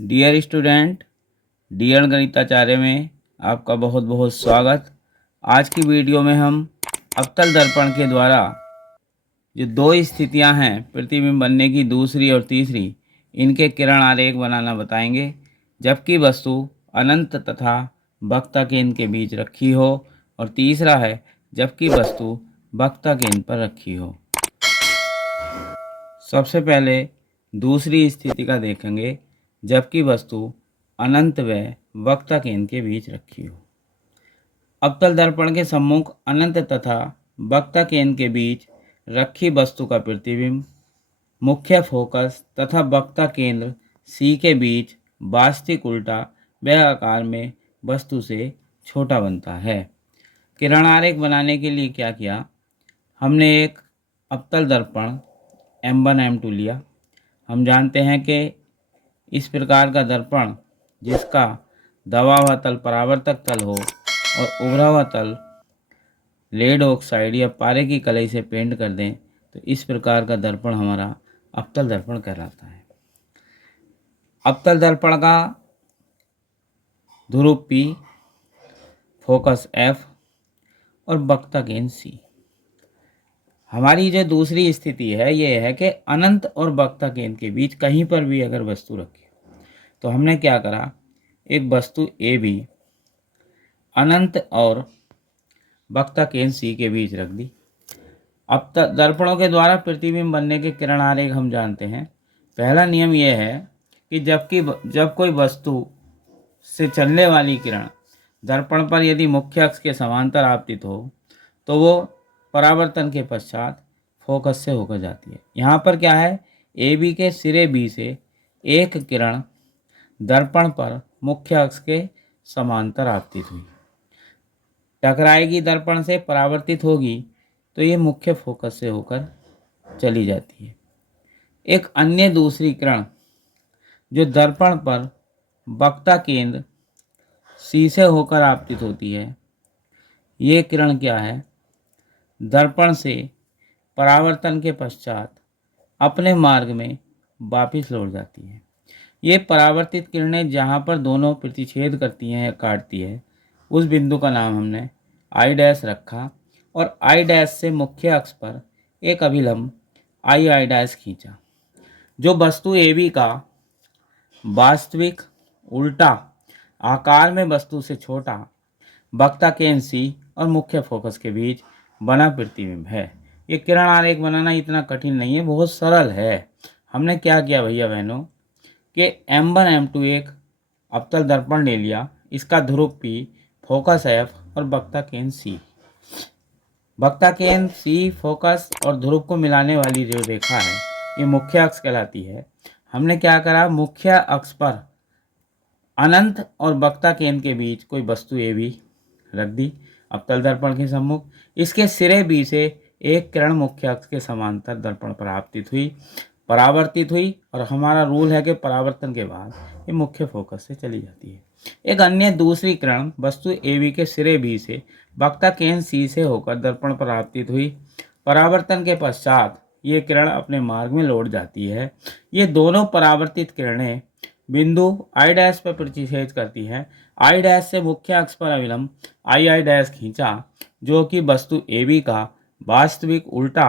Dear student, dear गणिताचार्य में आपका बहुत बहुत स्वागत। आज की वीडियो में हम अवतल दर्पण के द्वारा जो दो स्थितियां हैं प्रतिबिंब बनने की, दूसरी और तीसरी, इनके किरण आरेख बनाना बताएंगे जबकि वस्तु अनंत तथा वक्र केंद्र के बीच रखी हो, और तीसरा है जबकि वस्तु वक्र केंद्र पर रखी हो। सबसे पहले दूसरी स्थिति का देखेंगे, जबकि वस्तु अनंत व वक्र केंद्र के बीच रखी हो। अवतल दर्पण के सम्मुख अनंत तथा वक्र केंद्र के बीच रखी वस्तु का प्रतिबिंब मुख्य फोकस तथा वक्र केंद्र सी के बीच वास्तविक उल्टा व आकार में वस्तु से छोटा बनता है। किरण आरेख बनाने के लिए क्या किया, हमने एक अवतल दर्पण M1 M2 लिया। हम जानते हैं कि इस प्रकार का दर्पण जिसका दबा हुआ तल परावर्तक तल हो और उभरा हुआ तल लेड ऑक्साइड या पारे की कलई से पेंट कर दें तो इस प्रकार का दर्पण हमारा अवतल दर्पण कहलाता है। अवतल दर्पण का ध्रुव P, फोकस F और वक्र केंद्र C। हमारी जो दूसरी स्थिति है ये है कि अनंत और वक्र केंद्र के बीच कहीं पर भी अगर वस्तु रखी तो हमने क्या करा, एक वस्तु ए भी अनंत और वक्र केंद्र सी के बीच रख दी। अब दर्पणों के द्वारा प्रतिबिंब बनने के किरण आरेख हम जानते हैं। पहला नियम यह है कि जब कोई वस्तु से चलने वाली किरण दर्पण पर यदि मुख्य अक्ष के समांतर आपतित हो तो वो परावर्तन के पश्चात फोकस से होकर जाती है। यहाँ पर क्या है, ए बी के सिरे बी से एक किरण दर्पण पर मुख्य अक्ष के समांतर आपतित हुई, टकराएगी दर्पण से, परावर्तित होगी तो ये मुख्य फोकस से होकर चली जाती है। एक अन्य दूसरी किरण जो दर्पण पर वक्र केंद्र सी से होकर आपतित होती है, ये किरण क्या है, दर्पण से परावर्तन के पश्चात अपने मार्ग में वापस लौट जाती है। ये परावर्तित किरणें जहाँ पर दोनों प्रतिच्छेद करती हैं या काटती है उस बिंदु का नाम हमने आई डैश रखा, और आई डैश से मुख्य अक्ष पर एक अभिलंब आई आई डैश खींचा। जो वस्तु ए बी का वास्तविक उल्टा आकार में वस्तु से छोटा वक्र केंद्र सी और मुख्य फोकस के बीच बना प्रतिबिंब है। ये किरण आरेख बनाना इतना कठिन नहीं है, बहुत सरल है। हमने क्या किया भैया बहनों कि M1 M2 एक अवतल दर्पण ले लिया, इसका ध्रुव P, फोकस F और वक्र केंद्र C। वक्र केंद्र C, फोकस और ध्रुव को मिलाने वाली जो रेखा है ये मुख्य अक्ष कहलाती है। हमने क्या करा, मुख्य अक्ष पर अनंत और वक्र केंद्र के बीच कोई वस्तु ए भी रख दी अवतल दर्पण के सम्मुख। इसके सिरे बी से एक किरण मुख्य अक्ष के समांतर दर्पण पर आपतित हुई, परावर्तित हुई, और हमारा रूल है कि परावर्तन के बाद ये मुख्य फोकस से चली जाती है। एक अन्य दूसरी किरण वस्तु ए बी के सिरे बी से वक्र केंद्र सी से होकर दर्पण पर आपतित हुई, परावर्तन के पश्चात ये किरण अपने मार्ग में लौट जाती है। ये दोनों परावर्तित किरणें बिंदु आई डैश पर प्रतिच्छेद करती है। आई डैश से मुख्य अक्ष पर अभिलंब आई आई डैश खींचा, जो कि वस्तु ए बी का वास्तविक उल्टा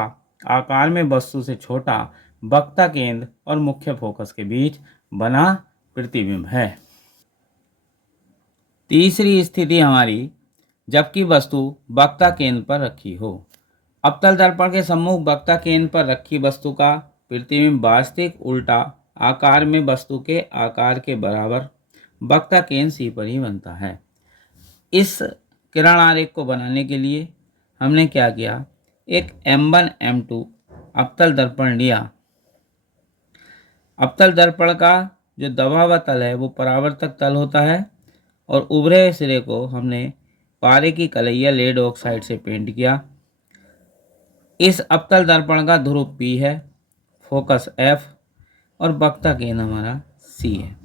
आकार में वस्तु से छोटा वक्र केंद्र और मुख्य फोकस के बीच बना प्रतिबिंब है। तीसरी स्थिति हमारी जबकि वस्तु वक्र केंद्र पर रखी हो। अवतल दर्पण के सम्मुख वक्र केंद्र पर रखी वस्तु का प्रतिबिंब वास्तविक उल्टा आकार में वस्तु के आकार के बराबर वक्र केंद्र सी पर ही बनता है। इस किरण आरेख को बनाने के लिए हमने क्या किया, एक M1 M2 अवतल दर्पण लिया। अवतल दर्पण का जो दबा हुआ तल है वो परावर्तक तल होता है, और उभरे सिरे को हमने पारे की कलई या लेड ऑक्साइड से पेंट किया। इस अवतल दर्पण का ध्रुव P है, फोकस F और वक्र केंद्र हमारा C है।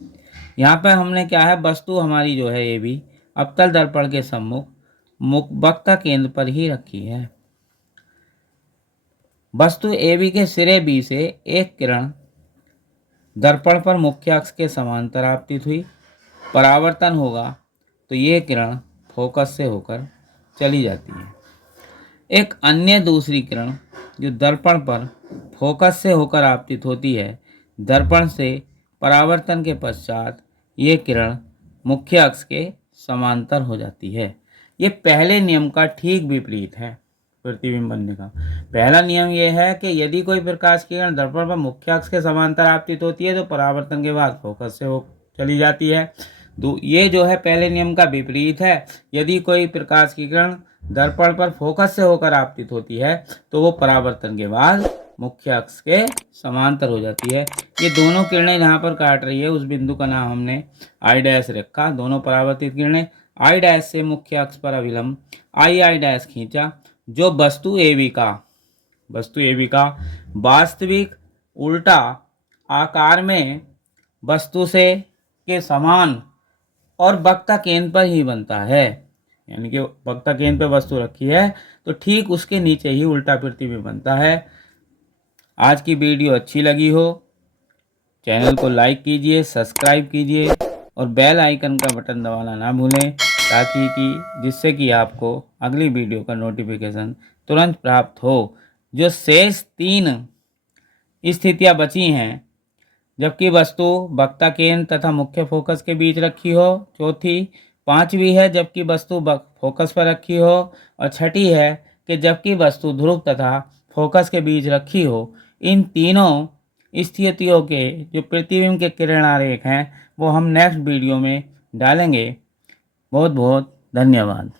यहाँ पर हमने क्या है, वस्तु हमारी जो है ये भी अवतल दर्पण के सम्मुख वक्र केंद्र पर ही रखी है। वस्तु AB के सिरे B से एक किरण दर्पण पर मुख्य अक्ष के समांतर आपतित हुई, परावर्तन होगा तो ये किरण फोकस से होकर चली जाती है। एक अन्य दूसरी किरण जो दर्पण पर फोकस से होकर आपतित होती है, दर्पण से परावर्तन के पश्चात ये किरण मुख्य अक्ष के समांतर हो जाती है। ये पहले नियम का ठीक विपरीत है। प्रतिबिंब बनने का पहला नियम यह है कि यदि कोई प्रकाश की किरण दर्पण पर मुख्य अक्ष के समांतर आपतित होती है तो परावर्तन के बाद फोकस से हो चली जाती है। तो ये जो है पहले नियम का विपरीत है। यदि कोई प्रकाश की किरण दर्पण पर फोकस से होकर आपतित होती है तो वो परावर्तन के बाद मुख्य अक्ष के समांतर हो जाती है। ये दोनों किरणें जहाँ पर काट रही है उस बिंदु का नाम हमने आई डैश रखा। दोनों परावर्तित किरणें आई डैश से मुख्य अक्ष पर अभिलंब आई डैश खींचा। जो वस्तु ए बी का वास्तविक उल्टा आकार में वस्तु से के समान और वक्ता केंद्र पर ही बनता है, यानी कि वक्ता केंद्र पर वस्तु रखी है तो ठीक उसके नीचे ही उल्टा प्रतिबिंब बनता है। आज की वीडियो अच्छी लगी हो चैनल को लाइक कीजिए, सब्सक्राइब कीजिए और बेल आइकन का बटन दबाना ना भूलें, ताकि जिससे कि आपको अगली वीडियो का नोटिफिकेशन तुरंत प्राप्त हो। जो शेष 3 स्थितियां बची हैं, जबकि वस्तु वक्ता केंद्र तथा मुख्य फोकस के बीच रखी हो, चौथी, पांचवी है जबकि वस्तु फोकस पर रखी हो, और छठी है कि जबकि वस्तु ध्रुव तथा फोकस के बीच रखी हो। इन तीनों स्थितियों के जो प्रतिबिंब के किरण आरेख हैं वो हम नेक्स्ट वीडियो में डालेंगे। बहुत बहुत धन्यवाद।